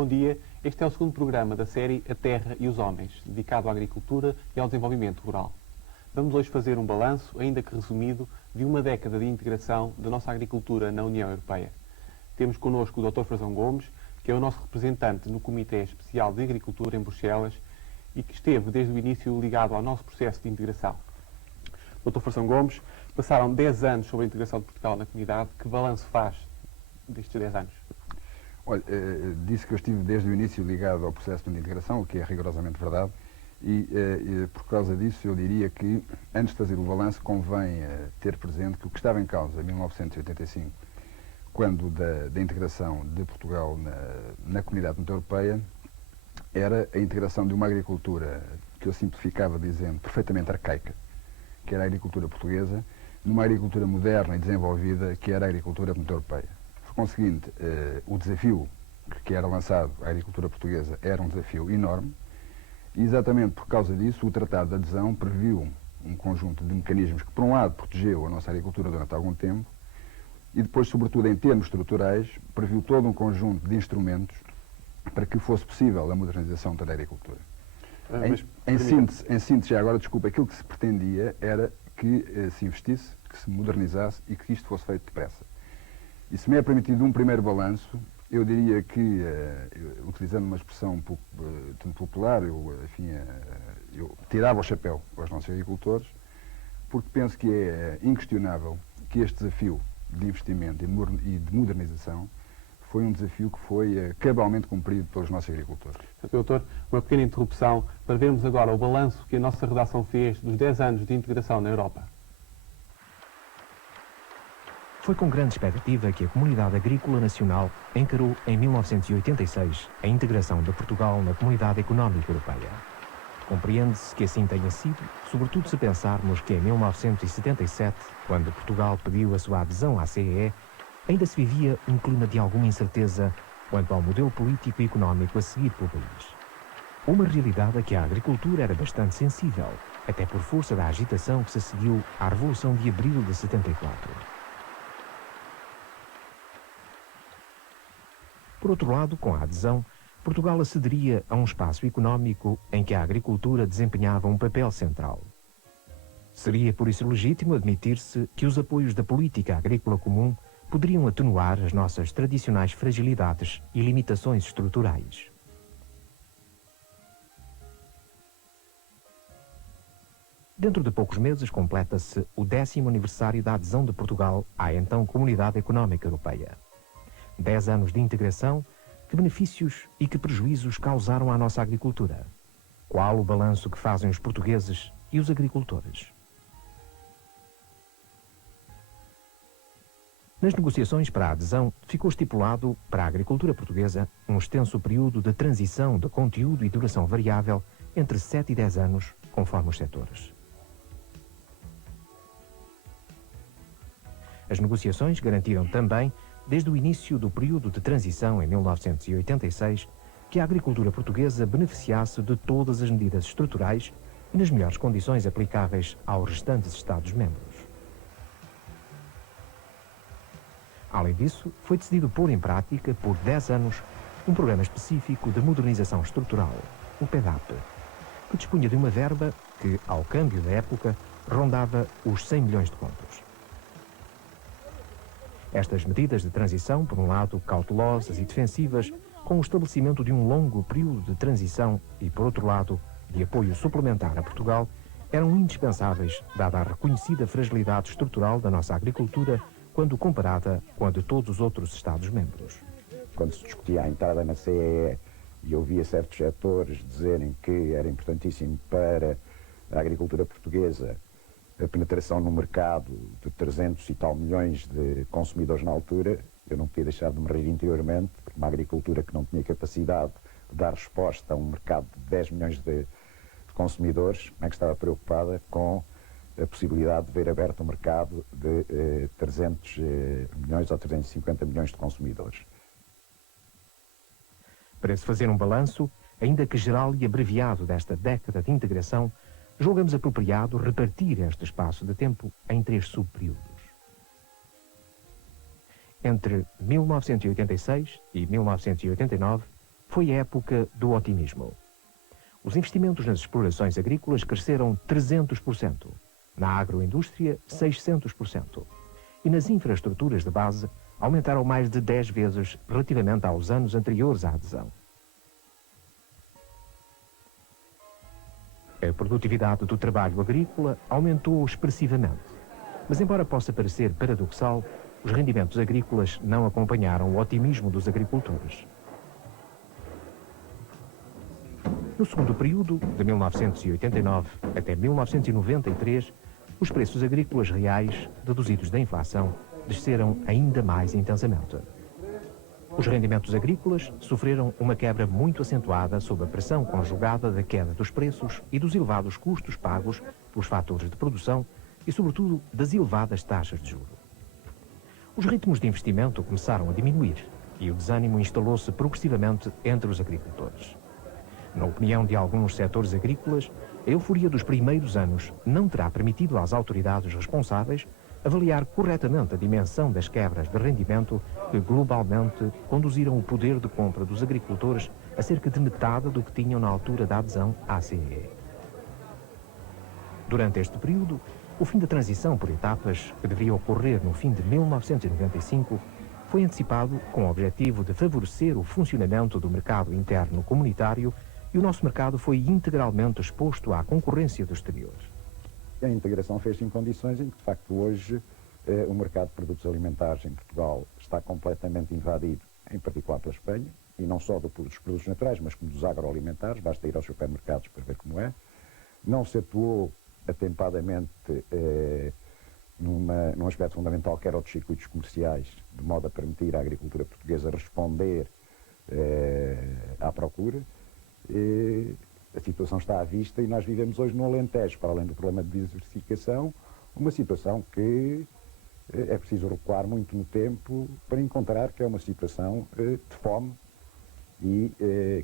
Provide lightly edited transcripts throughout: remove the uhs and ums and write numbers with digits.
Bom dia, este é o segundo programa da série A Terra e os Homens, dedicado à agricultura e ao desenvolvimento rural. Vamos hoje fazer um balanço, ainda que resumido, de uma década de integração da nossa agricultura na União Europeia. Temos connosco o Dr. Frazão Gomes, que é o nosso representante no Comitê Especial de Agricultura em Bruxelas e que esteve desde o início ligado ao nosso processo de integração. Dr. Frazão Gomes, passaram 10 anos sobre a integração de Portugal na comunidade. Que balanço faz destes 10 anos? Olha, disse que eu estive desde o início ligado ao processo de integração, o que é rigorosamente verdade, e por causa disso eu diria que, antes de fazer o balanço, convém ter presente que o que estava em causa em 1985, quando da integração de Portugal na comunidade europeia, era a integração de uma agricultura, que eu simplificava dizendo, perfeitamente arcaica, que era a agricultura portuguesa, numa agricultura moderna e desenvolvida, que era a agricultura europeia. Por conseguinte, o desafio que era lançado à agricultura portuguesa era um desafio enorme, e exatamente por causa disso o Tratado de Adesão previu um conjunto de mecanismos que, por um lado, protegeu a nossa agricultura durante algum tempo, e depois, sobretudo em termos estruturais, previu todo um conjunto de instrumentos para que fosse possível a modernização da agricultura. Em síntese, agora, desculpa, aquilo que se pretendia era que se investisse, que se modernizasse e que isto fosse feito depressa. E se me é permitido um primeiro balanço, eu diria que, utilizando uma expressão um pouco popular, eu tirava o chapéu aos nossos agricultores, porque penso que é inquestionável que este desafio de investimento e de modernização foi um desafio que foi cabalmente cumprido pelos nossos agricultores. Doutor, uma pequena interrupção para vermos agora o balanço que a nossa redação fez dos 10 anos de integração na Europa. Foi com grande expectativa que a Comunidade Agrícola Nacional encarou em 1986 a integração de Portugal na Comunidade Económica Europeia. Compreende-se que assim tenha sido, sobretudo se pensarmos que em 1977, quando Portugal pediu a sua adesão à CEE, ainda se vivia um clima de alguma incerteza quanto ao modelo político e económico a seguir pelo país. Uma realidade a que a agricultura era bastante sensível, até por força da agitação que se seguiu à Revolução de Abril de 74. Por outro lado, com a adesão, Portugal acederia a um espaço económico em que a agricultura desempenhava um papel central. Seria por isso legítimo admitir-se que os apoios da política agrícola comum poderiam atenuar as nossas tradicionais fragilidades e limitações estruturais. Dentro de poucos meses completa-se o 10º aniversário da adesão de Portugal à então Comunidade Económica Europeia. 10 anos de integração, que benefícios e que prejuízos causaram à nossa agricultura? Qual o balanço que fazem os portugueses e os agricultores? Nas negociações para a adesão, ficou estipulado para a agricultura portuguesa um extenso período de transição de conteúdo e duração variável entre 7 e 10 anos, conforme os setores. As negociações garantiram também, desde o início do período de transição em 1986, que a agricultura portuguesa beneficiasse de todas as medidas estruturais e nas melhores condições aplicáveis aos restantes Estados-membros. Além disso, foi decidido pôr em prática, por 10 anos, um programa específico de modernização estrutural, o PEDAP, que dispunha de uma verba que, ao câmbio da época, rondava os 100 milhões de contos. Estas medidas de transição, por um lado, cautelosas e defensivas, com o estabelecimento de um longo período de transição e, por outro lado, de apoio suplementar a Portugal, eram indispensáveis, dada a reconhecida fragilidade estrutural da nossa agricultura quando comparada com a de todos os outros Estados-membros. Quando se discutia a entrada na CEE e ouvia certos setores dizerem que era importantíssimo para a agricultura portuguesa a penetração no mercado de 300 e tal milhões de consumidores na altura, eu não podia deixar de me rir interiormente, porque uma agricultura que não tinha capacidade de dar resposta a um mercado de 10 milhões de consumidores, como é que estava preocupada com a possibilidade de ver aberto um mercado de 300 milhões ou 350 milhões de consumidores. Para se fazer um balanço, ainda que geral e abreviado desta década de integração, julgamos apropriado repartir este espaço de tempo em 3 subperíodos. Entre 1986 e 1989, foi a época do otimismo. Os investimentos nas explorações agrícolas cresceram 300%, na agroindústria 600% e nas infraestruturas de base aumentaram mais de 10 vezes relativamente aos anos anteriores à adesão. A produtividade do trabalho agrícola aumentou expressivamente, mas embora possa parecer paradoxal, os rendimentos agrícolas não acompanharam o otimismo dos agricultores. No segundo período, de 1989 até 1993, os preços agrícolas reais, deduzidos da inflação, desceram ainda mais intensamente. Os rendimentos agrícolas sofreram uma quebra muito acentuada sob a pressão conjugada da queda dos preços e dos elevados custos pagos pelos fatores de produção e, sobretudo, das elevadas taxas de juros. Os ritmos de investimento começaram a diminuir e o desânimo instalou-se progressivamente entre os agricultores. Na opinião de alguns setores agrícolas, a euforia dos primeiros anos não terá permitido às autoridades responsáveis avaliar corretamente a dimensão das quebras de rendimento que globalmente conduziram o poder de compra dos agricultores a cerca de metade do que tinham na altura da adesão à CEE. Durante este período, o fim da transição por etapas, que deveria ocorrer no fim de 1995, foi antecipado com o objetivo de favorecer o funcionamento do mercado interno comunitário e o nosso mercado foi integralmente exposto à concorrência do exterior. A integração fez-se em condições em que, de facto, hoje o mercado de produtos alimentares em Portugal está completamente invadido, em particular pela Espanha, e não só dos produtos naturais, mas como dos agroalimentares, basta ir aos supermercados para ver como é. Não se atuou atempadamente num aspecto fundamental que era o dos circuitos comerciais, de modo a permitir à agricultura portuguesa responder à procura. A situação está à vista e nós vivemos hoje no Alentejo, para além do problema de diversificação, uma situação que é preciso recuar muito no tempo para encontrar que é uma situação de fome e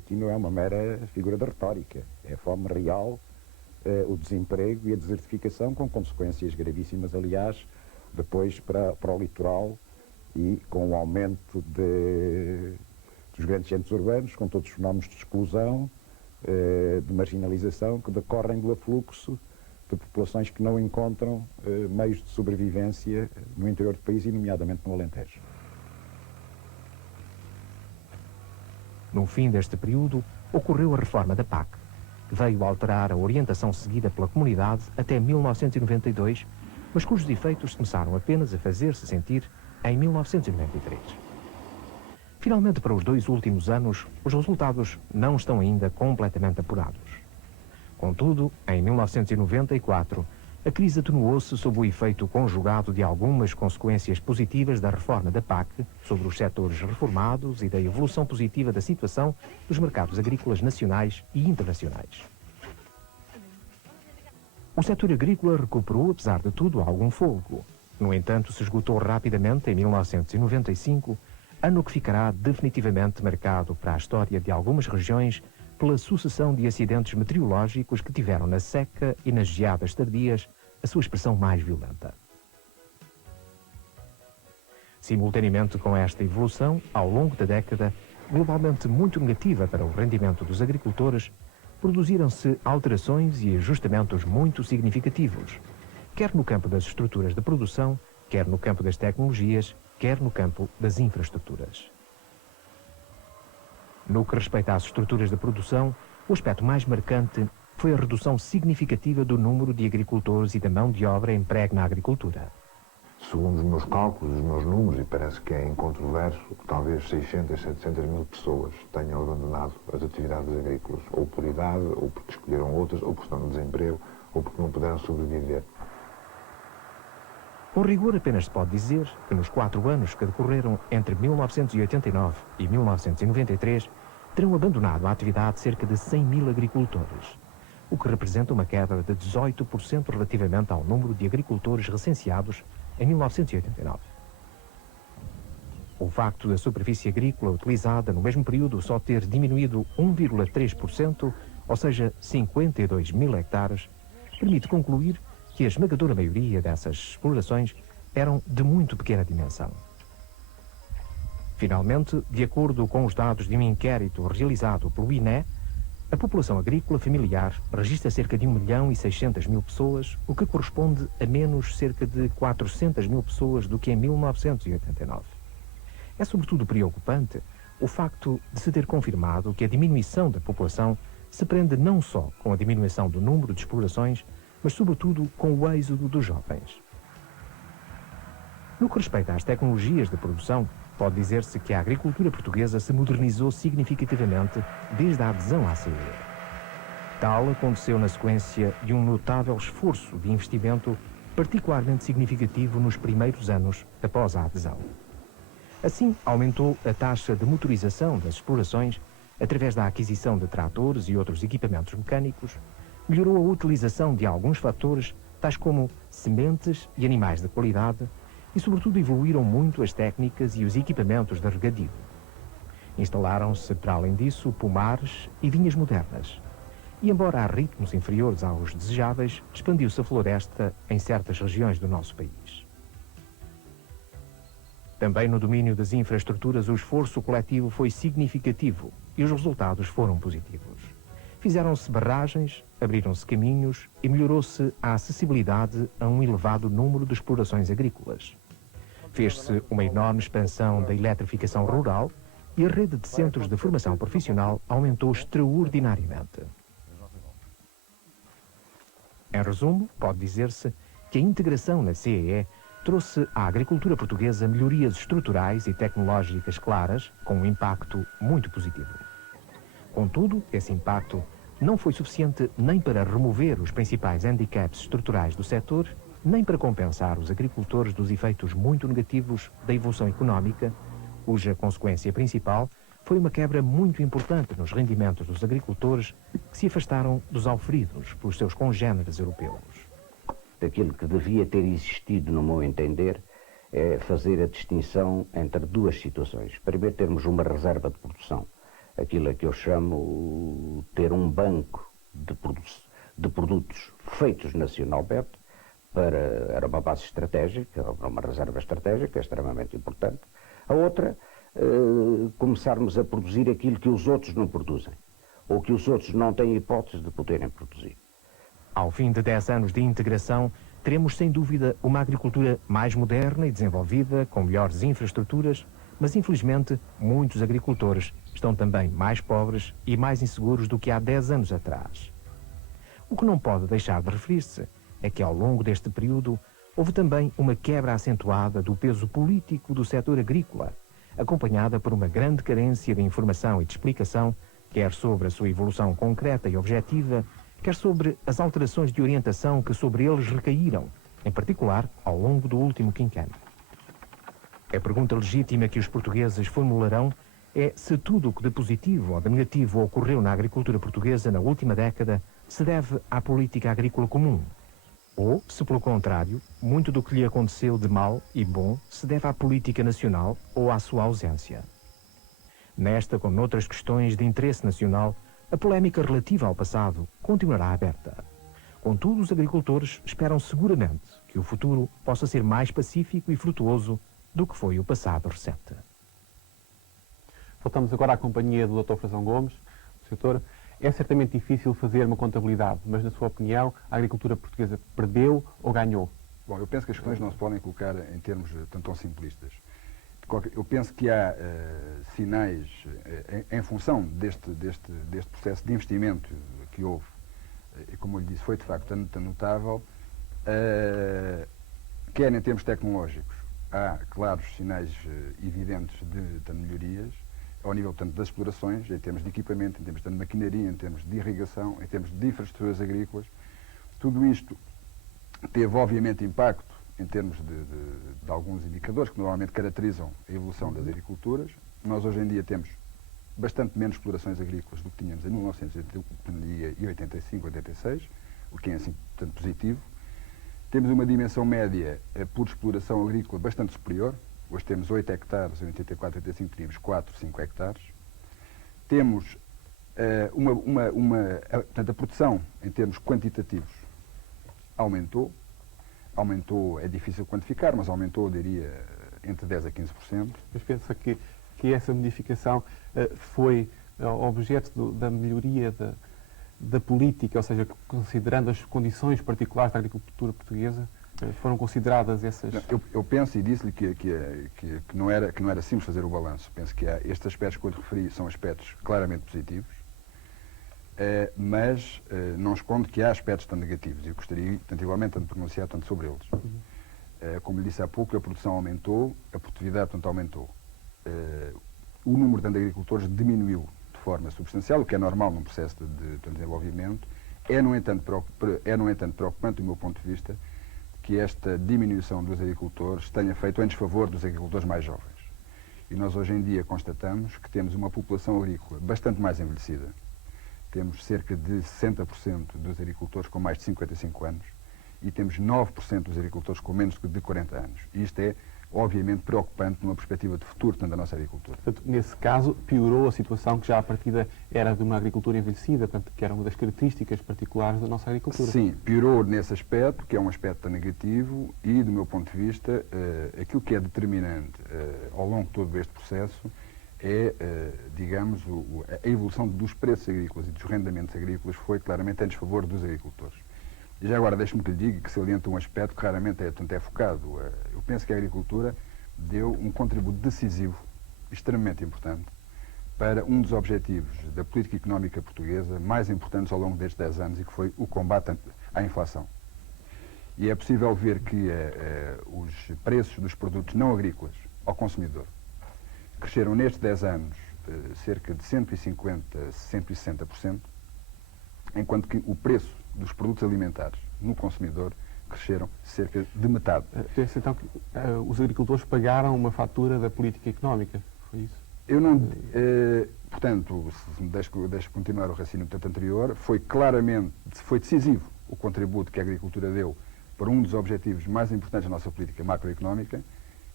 que não é uma mera figura de retórica, é a fome real, o desemprego e a desertificação, com consequências gravíssimas, aliás, depois para o litoral e com o aumento dos grandes centros urbanos, com todos os fenómenos de exclusão, de marginalização que decorrem do afluxo de populações que não encontram meios de sobrevivência no interior do país e nomeadamente no Alentejo. No fim deste período, ocorreu a reforma da PAC, que veio alterar a orientação seguida pela comunidade até 1992, mas cujos efeitos começaram apenas a fazer-se sentir em 1993. Finalmente, para os 2 últimos anos, os resultados não estão ainda completamente apurados. Contudo, em 1994, a crise atenuou-se sob o efeito conjugado de algumas consequências positivas da reforma da PAC sobre os setores reformados e da evolução positiva da situação dos mercados agrícolas nacionais e internacionais. O setor agrícola recuperou, apesar de tudo, algum fôlego. No entanto, se esgotou rapidamente em 1995, ano que ficará definitivamente marcado para a história de algumas regiões pela sucessão de acidentes meteorológicos que tiveram na seca e nas geadas tardias a sua expressão mais violenta. Simultaneamente com esta evolução, ao longo da década, globalmente muito negativa para o rendimento dos agricultores, produziram-se alterações e ajustamentos muito significativos, quer no campo das estruturas de produção, quer no campo das tecnologias, quer no campo das infraestruturas. No que respeita às estruturas de produção, o aspecto mais marcante foi a redução significativa do número de agricultores e da mão de obra empregue na agricultura. Segundo os meus cálculos, os meus números, e parece que é incontroverso, talvez 600, 700 mil pessoas tenham abandonado as atividades agrícolas, ou por idade, ou porque escolheram outras, ou porque estão no desemprego, ou porque não puderam sobreviver. Com rigor, apenas se pode dizer que nos 4 anos que decorreram entre 1989 e 1993, terão abandonado a atividade cerca de 100 mil agricultores, o que representa uma queda de 18% relativamente ao número de agricultores recenseados em 1989. O facto da superfície agrícola utilizada no mesmo período só ter diminuído 1,3%, ou seja, 52 mil hectares, permite concluir que a esmagadora maioria dessas explorações eram de muito pequena dimensão. Finalmente, de acordo com os dados de um inquérito realizado pelo INE, a população agrícola familiar registra cerca de 1.600.000 pessoas, o que corresponde a menos cerca de 400.000 pessoas do que em 1989. É sobretudo preocupante o facto de se ter confirmado que a diminuição da população se prende não só com a diminuição do número de explorações, mas sobretudo com o êxodo dos jovens. No que respeita às tecnologias de produção, pode dizer-se que a agricultura portuguesa se modernizou significativamente desde a adesão à CE. Tal aconteceu na sequência de um notável esforço de investimento particularmente significativo nos primeiros anos após a adesão. Assim, aumentou a taxa de motorização das explorações através da aquisição de tratores e outros equipamentos mecânicos, melhorou a utilização de alguns fatores, tais como sementes e animais de qualidade, e, sobretudo, evoluíram muito as técnicas e os equipamentos de regadio. Instalaram-se, para além disso, pomares e vinhas modernas. E, embora a ritmos inferiores aos desejáveis, expandiu-se a floresta em certas regiões do nosso país. Também no domínio das infraestruturas, o esforço coletivo foi significativo e os resultados foram positivos. Fizeram-se barragens, abriram-se caminhos e melhorou-se a acessibilidade a um elevado número de explorações agrícolas. Fez-se uma enorme expansão da eletrificação rural e a rede de centros de formação profissional aumentou extraordinariamente. Em resumo, pode dizer-se que a integração na CEE trouxe à agricultura portuguesa melhorias estruturais e tecnológicas claras, com um impacto muito positivo. Contudo, esse impacto não foi suficiente nem para remover os principais handicaps estruturais do setor, nem para compensar os agricultores dos efeitos muito negativos da evolução económica, cuja consequência principal foi uma quebra muito importante nos rendimentos dos agricultores que se afastaram dos auferidos pelos seus congêneres europeus. Aquilo que devia ter existido, no meu entender, é fazer a distinção entre duas situações. Primeiro, termos uma reserva de produção, aquilo a que eu chamo ter um banco de produtos feitos nacionalmente, era uma base estratégica, uma reserva estratégica extremamente importante. A outra, começarmos a produzir aquilo que os outros não produzem, ou que os outros não têm hipótese de poderem produzir. Ao fim de 10 anos de integração, teremos sem dúvida uma agricultura mais moderna e desenvolvida, com melhores infraestruturas, mas infelizmente muitos agricultores estão também mais pobres e mais inseguros do que há 10 anos atrás. O que não pode deixar de referir-se é que ao longo deste período houve também uma quebra acentuada do peso político do setor agrícola, acompanhada por uma grande carência de informação e de explicação, quer sobre a sua evolução concreta e objetiva, quer sobre as alterações de orientação que sobre eles recaíram, em particular ao longo do último quinquênio. A pergunta legítima que os portugueses formularão é se tudo o que de positivo ou de negativo ocorreu na agricultura portuguesa na última década se deve à política agrícola comum, ou, se pelo contrário, muito do que lhe aconteceu de mal e bom se deve à política nacional ou à sua ausência. Nesta, como noutras questões de interesse nacional, a polémica relativa ao passado continuará aberta. Contudo, os agricultores esperam seguramente que o futuro possa ser mais pacífico e frutuoso do que foi o passado recente. Voltamos agora à companhia do Dr. Frazão Gomes. Doutor, é certamente difícil fazer uma contabilidade, mas, na sua opinião, a agricultura portuguesa perdeu ou ganhou? Bom, eu penso que as questões não se podem colocar em termos tão simplistas. Eu penso que há sinais, em função deste processo de investimento que houve, e como eu lhe disse, foi de facto notável, quer em termos tecnológicos, há claros sinais evidentes de melhorias, ao nível, portanto, das explorações, em termos de equipamento, em termos de maquinaria, em termos de irrigação, em termos de infraestruturas agrícolas. Tudo isto teve, obviamente, impacto em termos de alguns indicadores que normalmente caracterizam a evolução das agriculturas. Nós, hoje em dia, temos bastante menos explorações agrícolas do que tínhamos em 1985, 86, o que é, assim, portanto, positivo. Temos uma dimensão média por exploração agrícola bastante superior. Hoje temos 8 hectares, em 84, 85 teríamos 4, 5 hectares. Temos portanto, a produção, em termos quantitativos, aumentou. Aumentou, é difícil quantificar, mas aumentou, eu diria, entre 10% a 15%. Mas pensa que que essa modificação foi objeto da melhoria da política, ou seja, considerando as condições particulares da agricultura portuguesa, foram consideradas essas... Eu penso e disse-lhe que não era simples fazer o balanço. Penso que estes aspectos que eu lhe referi são aspectos claramente positivos, mas não escondo que há aspectos tão negativos e eu gostaria, tanto igualmente, de pronunciar tanto sobre eles. Como lhe disse há pouco, a produção aumentou, a produtividade, portanto, aumentou. O número de agricultores diminuiu de forma substancial, o que é normal num processo de desenvolvimento. É, no entanto, preocupante, do meu ponto de vista, que esta diminuição dos agricultores tenha feito em desfavor dos agricultores mais jovens. E nós, hoje em dia, constatamos que temos uma população agrícola bastante mais envelhecida. Temos cerca de 60% dos agricultores com mais de 55 anos e temos 9% dos agricultores com menos de 40 anos. E isto é, obviamente, preocupante numa perspectiva de futuro, tanto da nossa agricultura. Portanto, nesse caso, piorou a situação que já à partida era de uma agricultura envelhecida, portanto, que era uma das características particulares da nossa agricultura. Sim, piorou nesse aspecto, que é um aspecto negativo, e, do meu ponto de vista, aquilo que é determinante ao longo de todo este processo é, digamos, a evolução dos preços agrícolas e dos rendimentos agrícolas foi claramente em desfavor dos agricultores. E já agora deixe-me que lhe diga que salienta um aspecto que raramente é focado. Eu penso que a agricultura deu um contributo decisivo, extremamente importante, para um dos objetivos da política económica portuguesa mais importantes ao longo destes 10 anos e que foi o combate à inflação. E é possível ver que os preços dos produtos não agrícolas ao consumidor cresceram nestes 10 anos cerca de 150% a 160%, enquanto que o preço dos produtos alimentares no consumidor cresceram cerca de metade. Penso então que os agricultores pagaram uma fatura da política económica, foi isso? Eu não... portanto, se me deixe continuar o raciocínio anterior, foi decisivo o contributo que a agricultura deu para um dos objetivos mais importantes da nossa política macroeconómica.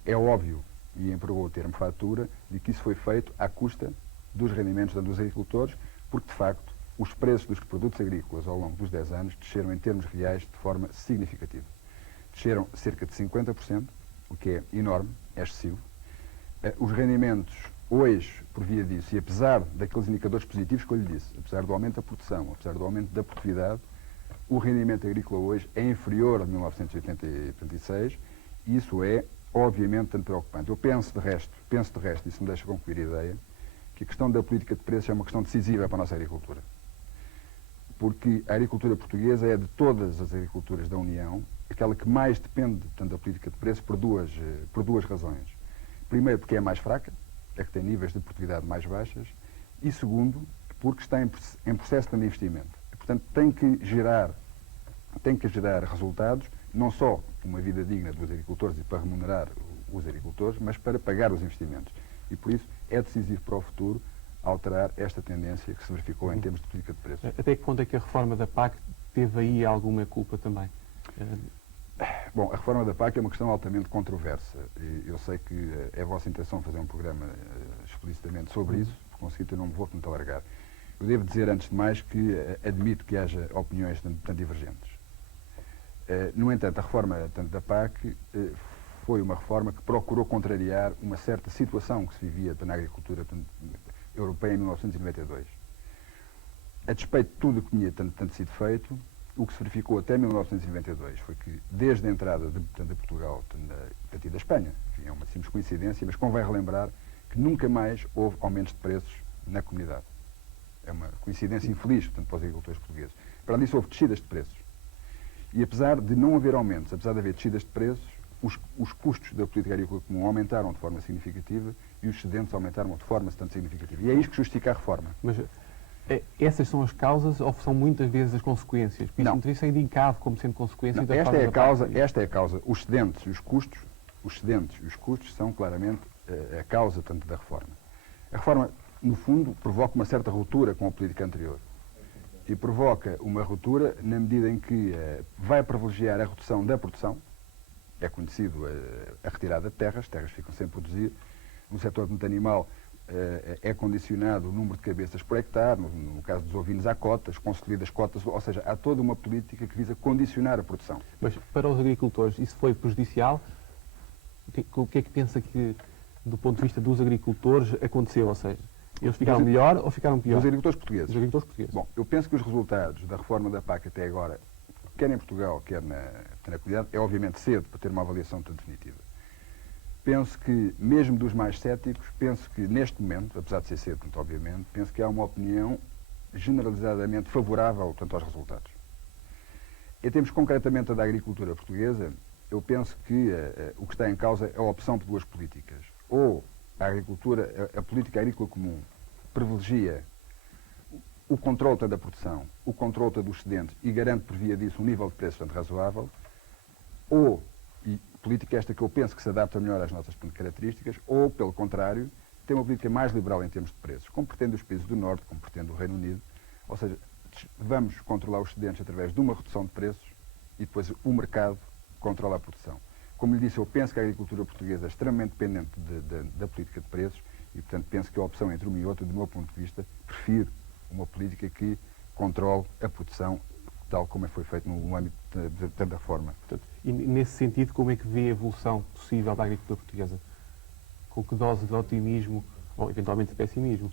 É óbvio, e empregou o termo fatura, de que isso foi feito à custa dos rendimentos dos agricultores, porque, de facto, os preços dos produtos agrícolas ao longo dos 10 anos desceram em termos reais de forma significativa. Desceram cerca de 50%, o que é enorme, é excessivo. Os rendimentos hoje, por via disso, e apesar daqueles indicadores positivos que eu lhe disse, apesar do aumento da produção, apesar do aumento da produtividade, o rendimento agrícola hoje é inferior a 1986 e isso é, obviamente, tanto preocupante. Eu penso de resto, e isso me deixa concluir a ideia, que a questão da política de preços é uma questão decisiva para a nossa agricultura. Porque a agricultura portuguesa é, de todas as agriculturas da União, aquela que mais depende, portanto, da política de preços por duas razões. Primeiro, porque é mais fraca, é que tem níveis de produtividade mais baixas, e segundo, porque está em processo de investimento. E, portanto, tem que gerar resultados, não só uma vida digna dos agricultores e para remunerar os agricultores, mas para pagar os investimentos. E, por isso, é decisivo para o futuro alterar esta tendência que se verificou em termos de política de preços. Até que ponto é que a reforma da PAC teve aí alguma culpa também? Bom, a reforma da PAC é uma questão altamente controversa. E eu sei que é a vossa intenção fazer um programa explicitamente sobre isso, por conseguinte eu não me vou muito alargar. Eu devo dizer, antes de mais, que admito que haja opiniões tanto divergentes. No entanto, a reforma da PAC foi uma reforma que procurou contrariar uma certa situação que se vivia na agricultura europeia em 1992. A despeito de tudo o que tinha tanto sido feito, o que se verificou até 1992 foi que, desde a entrada de Portugal e da Espanha, enfim, é uma simples coincidência, mas convém relembrar que nunca mais houve aumentos de preços na comunidade. É uma coincidência infeliz, portanto, para os agricultores portugueses. Para além disso, houve descidas de preços. E apesar de não haver aumentos, apesar de haver descidas de preços, os custos da política agrícola comum aumentaram de forma significativa e os excedentes aumentaram de forma tanto significativa. E é isto que justifica a reforma. Mas essas são as causas ou são muitas vezes as consequências? Porque não. Isso é indicado como sendo consequência da esta é a causa. Os excedentes e os custos são claramente a causa tanto da reforma. A reforma, no fundo, provoca uma certa ruptura com a política anterior. E provoca uma ruptura na medida em que vai privilegiar a redução da produção. É conhecido a retirada de terras ficam sem produzir. No setor animal é condicionado o número de cabeças por hectare, no caso dos ovinos há cotas, concedidas cotas, ou seja, há toda uma política que visa condicionar a produção. Mas para os agricultores isso foi prejudicial? O que é que pensa que do ponto de vista dos agricultores, aconteceu? Ou seja, eles ficaram melhor ou ficaram pior? Dos agricultores portugueses. Dos agricultores portugueses. Bom, eu penso que os resultados da reforma da PAC até agora, quer em Portugal, quer na comunidade, é obviamente cedo para ter uma avaliação tão definitiva. Penso que, mesmo dos mais céticos, penso que neste momento, apesar de ser cedo, muito obviamente, penso que há uma opinião generalizadamente favorável, portanto, aos resultados. Em termos concretamente da agricultura portuguesa, eu penso que o que está em causa é a opção por duas políticas. Ou a política agrícola comum privilegia o controle da produção, o controle dos excedentes e garante por via disso um nível de preços bastante razoável, ou, e política esta que eu penso que se adapta melhor às nossas características, ou, pelo contrário, tem uma política mais liberal em termos de preços, como pretende os países do Norte, como pretende o Reino Unido, ou seja, vamos controlar os excedentes através de uma redução de preços e depois o mercado controla a produção. Como lhe disse, eu penso que a agricultura portuguesa é extremamente dependente da política de preços e, portanto, penso que a opção entre uma e outra, do meu ponto de vista, prefiro uma política que controle a produção, tal como foi feito no âmbito da reforma. Portanto, e nesse sentido, como é que vê a evolução possível da agricultura portuguesa? Com que dose de otimismo ou, eventualmente, de pessimismo?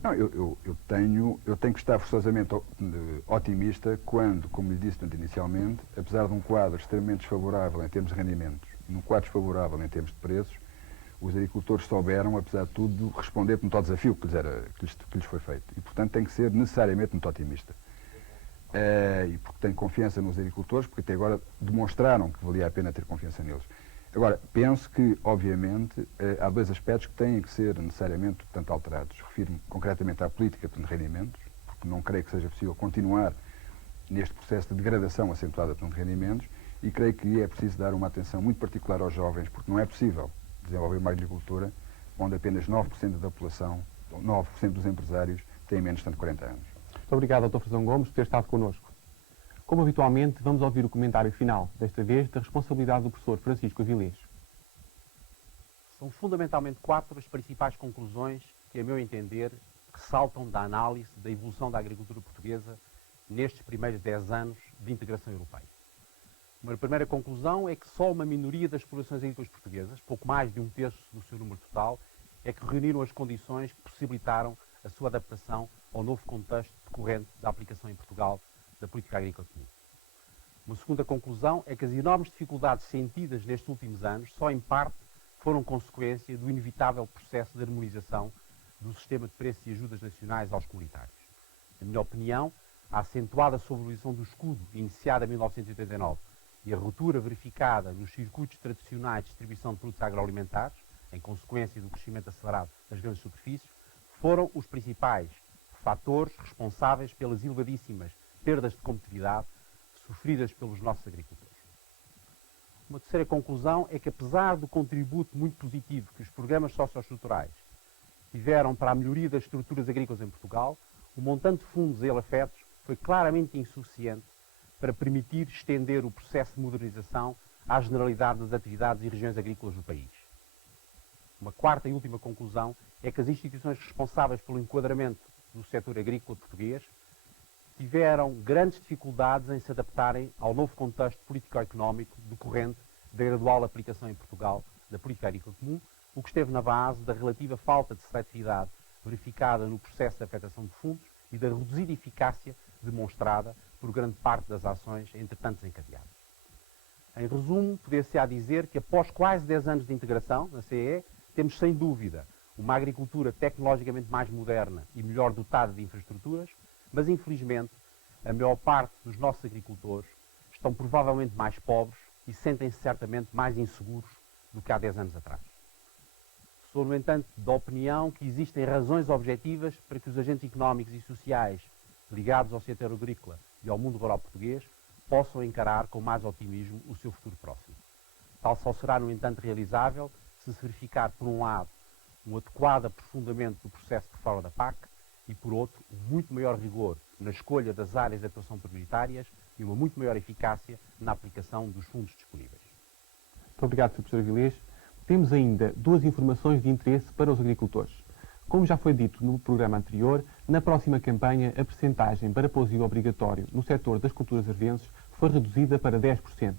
Não, eu tenho que estar forçosamente otimista quando, como lhe disse inicialmente, apesar de um quadro extremamente desfavorável em termos de rendimentos e um quadro desfavorável em termos de preços, os agricultores souberam, apesar de tudo, responder muito ao desafio que lhes foi feito. E, portanto, tem que ser necessariamente muito otimista. E porque tenho confiança nos agricultores, porque até agora demonstraram que valia a pena ter confiança neles. Agora, penso que, obviamente, há dois aspectos que têm que ser necessariamente, portanto, alterados. Refiro-me concretamente à política de rendimentos, porque não creio que seja possível continuar neste processo de degradação acentuada de rendimentos, e creio que é preciso dar uma atenção muito particular aos jovens, porque não é possível desenvolver uma agricultura onde apenas 9% da população, 9% dos empresários, têm menos de 40 anos. Muito obrigado, Dr. Frazão Gomes, por ter estado connosco. Como habitualmente, vamos ouvir o comentário final, desta vez da responsabilidade do professor Francisco Avilés. São fundamentalmente 4 as principais conclusões que, a meu entender, ressaltam da análise da evolução da agricultura portuguesa nestes primeiros 10 anos de integração europeia. Uma primeira conclusão é que só uma minoria das explorações agrícolas portuguesas, pouco mais de 1/3 do seu número total, é que reuniram as condições que possibilitaram a sua adaptação ao novo contexto decorrente da aplicação em Portugal da política agrícola comum. Uma segunda conclusão é que as enormes dificuldades sentidas nestes últimos anos só em parte foram consequência do inevitável processo de harmonização do sistema de preços e ajudas nacionais aos comunitários. Na minha opinião, a acentuada sobrevalorização do escudo, iniciada em 1989, e a ruptura verificada nos circuitos tradicionais de distribuição de produtos agroalimentares, em consequência do crescimento acelerado das grandes superfícies, foram os principais fatores responsáveis pelas elevadíssimas perdas de competitividade sofridas pelos nossos agricultores. Uma terceira conclusão é que, apesar do contributo muito positivo que os programas socioestruturais tiveram para a melhoria das estruturas agrícolas em Portugal, o montante de fundos a ele afetos foi claramente insuficiente para permitir estender o processo de modernização à generalidade das atividades e regiões agrícolas do país. Uma quarta e última conclusão é que as instituições responsáveis pelo enquadramento do setor agrícola português tiveram grandes dificuldades em se adaptarem ao novo contexto político-económico decorrente da gradual aplicação em Portugal da política agrícola comum, o que esteve na base da relativa falta de seletividade verificada no processo de afetação de fundos e da reduzida eficácia demonstrada por grande parte das ações entretanto desencadeadas. Em resumo, poder-se-á dizer que após quase 10 anos de integração na CE, temos sem dúvida uma agricultura tecnologicamente mais moderna e melhor dotada de infraestruturas, mas infelizmente a maior parte dos nossos agricultores estão provavelmente mais pobres e sentem-se certamente mais inseguros do que há 10 anos atrás. Sou, no entanto, da opinião que existem razões objetivas para que os agentes económicos e sociais ligados ao setor agrícola e ao mundo rural português possam encarar com mais otimismo o seu futuro próximo. Tal só será, no entanto, realizável se verificar, por um lado, um adequado aprofundamento do processo de reforma da PAC e, por outro, um muito maior rigor na escolha das áreas de atuação prioritárias e uma muito maior eficácia na aplicação dos fundos disponíveis. Muito obrigado, Sr. Professor Avilés. Temos ainda 2 informações de interesse para os agricultores. Como já foi dito no programa anterior, na próxima campanha a percentagem para pousio obrigatório no setor das culturas arvenses foi reduzida para 10%.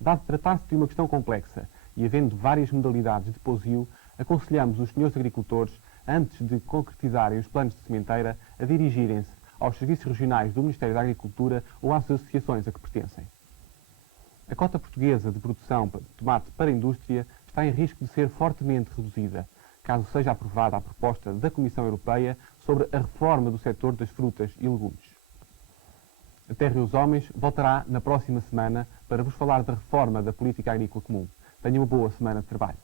Dado tratar-se de uma questão complexa e havendo várias modalidades de pousio, aconselhamos os senhores agricultores, antes de concretizarem os planos de sementeira, a dirigirem-se aos serviços regionais do Ministério da Agricultura ou às associações a que pertencem. A cota portuguesa de produção de tomate para a indústria está em risco de ser fortemente reduzida, caso seja aprovada a proposta da Comissão Europeia sobre a reforma do setor das frutas e legumes. A Terra e os Homens voltará na próxima semana para vos falar da reforma da Política Agrícola Comum. Tenham uma boa semana de trabalho.